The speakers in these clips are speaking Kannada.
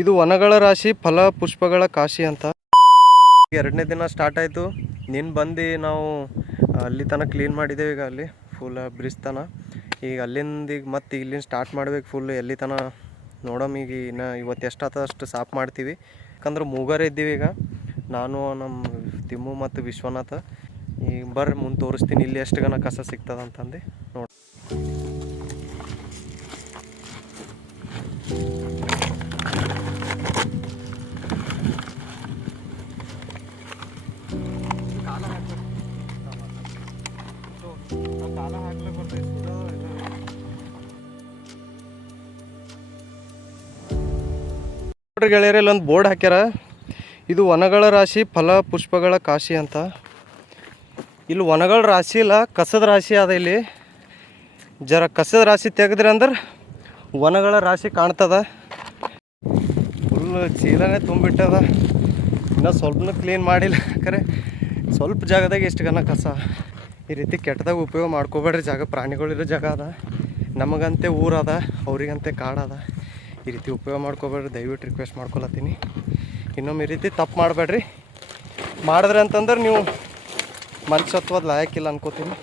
ಇದು ವನಗಳ ರಾಶಿ ಫಲ ಪುಷ್ಪಗಳ ಕಾಶಿ ಅಂತ. ಎರಡನೇ ದಿನ ಸ್ಟಾರ್ಟ್ ಆಯಿತು. ನಿನ್ನ ಬಂದು ನಾವು ಅಲ್ಲಿ ತನಕ ಕ್ಲೀನ್ ಮಾಡಿದ್ದೇವೆ. ಈಗ ಅಲ್ಲಿ ಫುಲ್ ಬ್ರಿಡ್ಜ್ ತನ. ಈಗ ಅಲ್ಲಿಂದ ಈಗ ಮತ್ತೆ ಇಲ್ಲಿಂದ ಸ್ಟಾರ್ಟ್ ಮಾಡ್ಬೇಕು ಫುಲ್ ಎಲ್ಲಿ ತನ ನೋಡಮ್. ಈಗ ಇನ್ನು ಇವತ್ತು ಎಷ್ಟಾಗ್ತದೆ ಅಷ್ಟು ಸಾಫ್ ಮಾಡ್ತೀವಿ. ಯಾಕಂದ್ರೆ ಮೂಗರೇ ಇದ್ದೀವಿ ಈಗ, ನಾನು ನಮ್ಮ ತಿಮ್ಮು ಮತ್ತು ವಿಶ್ವನಾಥ. ಈಗ ಬರ್ರಿ ಮುಂದೆ ತೋರಿಸ್ತೀನಿ ಇಲ್ಲಿ ಎಷ್ಟು ಗನ ಕಸ ಸಿಗ್ತದೆ ಅಂತಂದು ನೋಡಿ. ಗೆಳೆಯರೆ ಇಲ್ಲೊಂದು ಬೋರ್ಡ್ ಹಾಕ್ಯಾರ, ಇದು ವನಗಳ ರಾಶಿ ಫಲ ಪುಷ್ಪಗಳ ಕಾಶಿ ಅಂತ. ಇಲ್ಲಿ ವನಗಳ ರಾಶಿ ಇಲ್ಲ, ಕಸದ ರಾಶಿ ಅದ. ಇಲ್ಲಿ ಜರ ಕಸದ ರಾಶಿ ತೆಗೆದ್ರಿ ಅಂದ್ರೆ ವನಗಳ ರಾಶಿ ಕಾಣ್ತದ. ಫುಲ್ ಚೀಲನೇ ತುಂಬಿಟ್ಟದ. ಇನ್ನೂ ಸ್ವಲ್ಪನೂ ಕ್ಲೀನ್ ಮಾಡಿಲ್ಲ. ಯಾಕಂದರೆ ಸ್ವಲ್ಪ ಜಾಗದಾಗ ಎಷ್ಟು ಗನ ಕಸ. ಈ ರೀತಿ ಕೆಟ್ಟದಾಗ ಉಪಯೋಗ ಮಾಡ್ಕೋಬೇಡ್ರಿ. ಜಾಗ ಪ್ರಾಣಿಗಳಿರೋ ಜಾಗ ಅದ, ನಮಗಂತೆ ಊರದ, ಅವ್ರಿಗಂತೆ ಕಾಡದ. ಈ ರೀತಿ ಉಪಯೋಗ ಮಾಡ್ಕೋಬೇಡ್ರಿ, ದಯವಿಟ್ಟು ರಿಕ್ವೆಸ್ಟ್ ಮಾಡ್ಕೊಳತ್ತೀನಿ. ಇನ್ನೊಮ್ಮೆ ಈ ರೀತಿ ತಪ್ಪು ಮಾಡಬೇಡ್ರಿ. ಮಾಡಿದ್ರಿ ಅಂತಂದ್ರೆ ನೀವು ಮನುಷ್ಯತ್ವದ ಲಾಯಕ್ಕಿಲ್ಲ ಅನ್ಕೋತೀನಿ.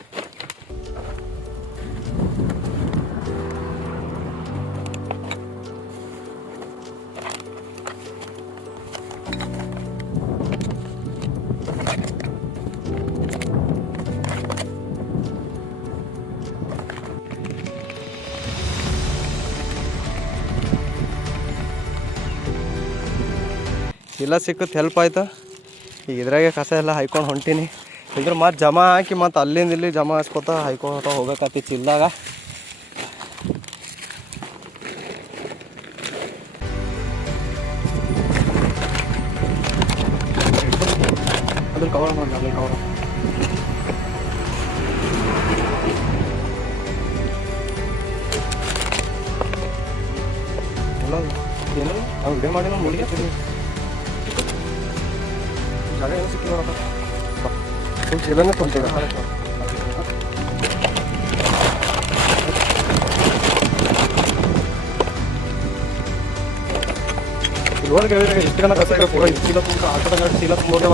ಇಲ್ಲ ಸಿಕ್ಕುತ್ತೆ, ಹೆಲ್ಪ್ ಆಯ್ತಾ. ಈಗ ಇದ್ರಾಗೆ ಕಸ ಎಲ್ಲ ಹಾಯ್ಕೊಂಡು ಹೊಂಟೀನಿ. ಇದ್ರ ಮತ್ತೆ ಜಮಾ ಹಾಕಿ ಮತ್ತು ಅಲ್ಲಿಂದ ಇಲ್ಲಿ ಜಮಾ ಹಾಸ್ಕೊತ ಹಾಯ್ಕೊತ ಹೋಗಕತ್ತಿ ಚಿಲ್ದಾಗ. ಅದ್ರ ಕವರ್ ಮಾಡಿ ಅದ್ರ ಕವರ್ ಎಲ್ಲ ಏನು ಅವ್ರು ಇದೇ ಮಾಡಿ ನಾವು ಮುಡಿಗೆ ಜಾಗ ಏನು ಸಿಕ್ಕಿಲ್ಲ ಫುಲ್ ಚೀಲನೇ ತುಂಬಿದೆ. ಇವಾಗ ಎಷ್ಟು ಗಂಟೆ ಕಸ ಈಗ ಪೂರ ಚೀಲ ತುಂಬ ಹಾಕೋದಾಗ ಚೀಲ ತುಂಬೋದೇ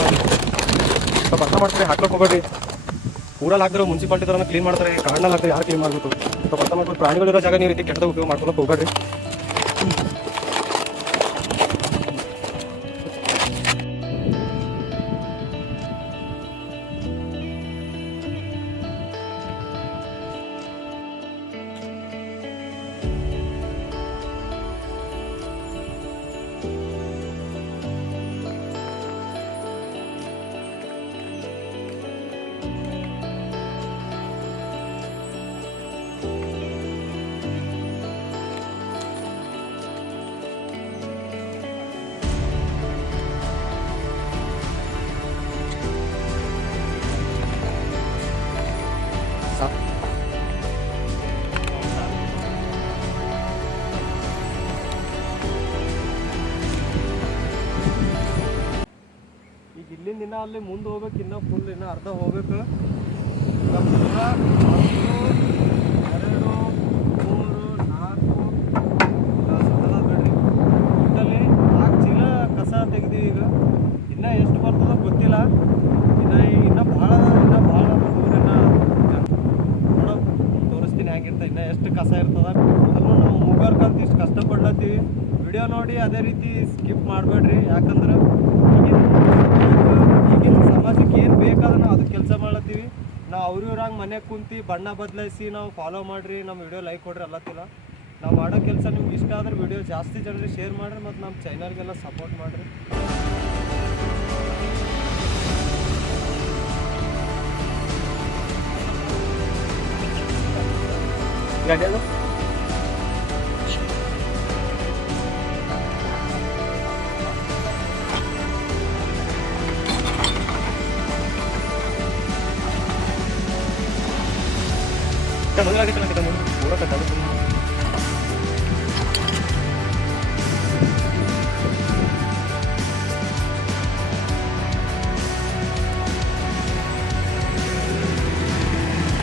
ಸ್ವಲ್ಪ ಅರ್ಥ ಮಾಡ್ತಾರೆ. ಹಾಕ್ಲಿಕ್ಕೆ ಹೋಗ್ಬೇಡ್ರಿ. ಊರಲ್ಲಿ ಹಾಕಿದ್ರೆ ಮುನ್ಸಿಪಾಲ್ಟಿ ಥರ ಕ್ಲೀನ್ ಮಾಡ್ತಾರೆ, ಕಾಡಿನಲ್ಲಿ ಹಾಕಿದ್ರೆ ಯಾರು ಕ್ಲೀನ್ ಮಾಡಬೇಕು. ಸ್ವಲ್ಪ ಅರ್ಥ ಮಾಡ್ಕೊಂಡು ಪ್ರಾಣಿಗಳಿರೋ ಜಾಗ ನೀವು ರೀತಿ ಕೆಟ್ಟದಾಗ ಉಪಯೋಗ ಮಾಡ್ಕೊಳಕ್ಕೆ ಹೋಗ್ಬೇಡ್ರಿ. ಈಗ ಇಲ್ಲಿಂದ ದಿನ ಅಲ್ಲಿ ಮುಂದೆ ಹೋಗ್ಬೇಕು, ಇನ್ನೂ ಫುಲ್ ಇನ್ನೂ ಅರ್ಧ ಹೋಗ್ಬೇಕು. 1 2 3 4 ಬಿಡ್ರಿ. ಒಟ್ಟಲ್ಲಿ 4 ಚೀಲ ಕಸ ತೆಗ್ದೀವಿ. ಈಗ ಇನ್ನೂ ಎಷ್ಟು ಬರ್ತದೋ ಗೊತ್ತಿಲ್ಲ. ಇನ್ನೂ ಭಾಳ ಊರಿನ ನೋಡೋ ತೋರಿಸ್ತೀನಿ ಹೇಗಿರ್ತ, ಇನ್ನೂ ಎಷ್ಟು ಕಸ ಇರ್ತದ. ಅದನ್ನು ನಾವು ಮುಗರ್ಕಂತ ಇಷ್ಟು ಕಷ್ಟಪಡ್ಲತ್ತೀವಿ. ವಿಡಿಯೋ ನೋಡಿ ಅದೇ ರೀತಿ ಸ್ಕಿಪ್ ಮಾಡಬೇಡ್ರಿ. ಯಾಕಂದ್ರೆ ಈಗಿನ ಸಮಾಜಕ್ಕೆ ಏನು ಬೇಕಾದ್ರೆ ನಾವು ಅದಕ್ಕೆ ಕೆಲಸ ಮಾಡತ್ತೀವಿ. ನಾವು ಅವ್ರಿವ್ರಾಗ ಮನೆಗೆ ಕುಂತು ಬಣ್ಣ ಬದಲಾಯಿಸಿ ನಾವು ಫಾಲೋ ಮಾಡಿರಿ, ನಮ್ಮ ವಿಡಿಯೋ ಲೈಕ್ ಕೊಡ್ರಿ ಅಲ್ಲತ್ತಿಲ್ಲ. ನಾವು ಮಾಡೋ ಕೆಲಸ ನಿಮ್ಗೆ ಇಷ್ಟ ಆದ್ರೆ ವಿಡಿಯೋ ಜಾಸ್ತಿ ಜನರಿಗೆ ಶೇರ್ ಮಾಡಿರಿ ಮತ್ತು ನಮ್ಮ ಚಾನಲ್ಗೆಲ್ಲ ಸಪೋರ್ಟ್ ಮಾಡಿರಿ. ಗಾಡಿಯಲ್ಲ ಮೊದಲಾಗಿತ್ತು ಪೂರ ಕಟ್ಟಾಗುತ್ತೆ.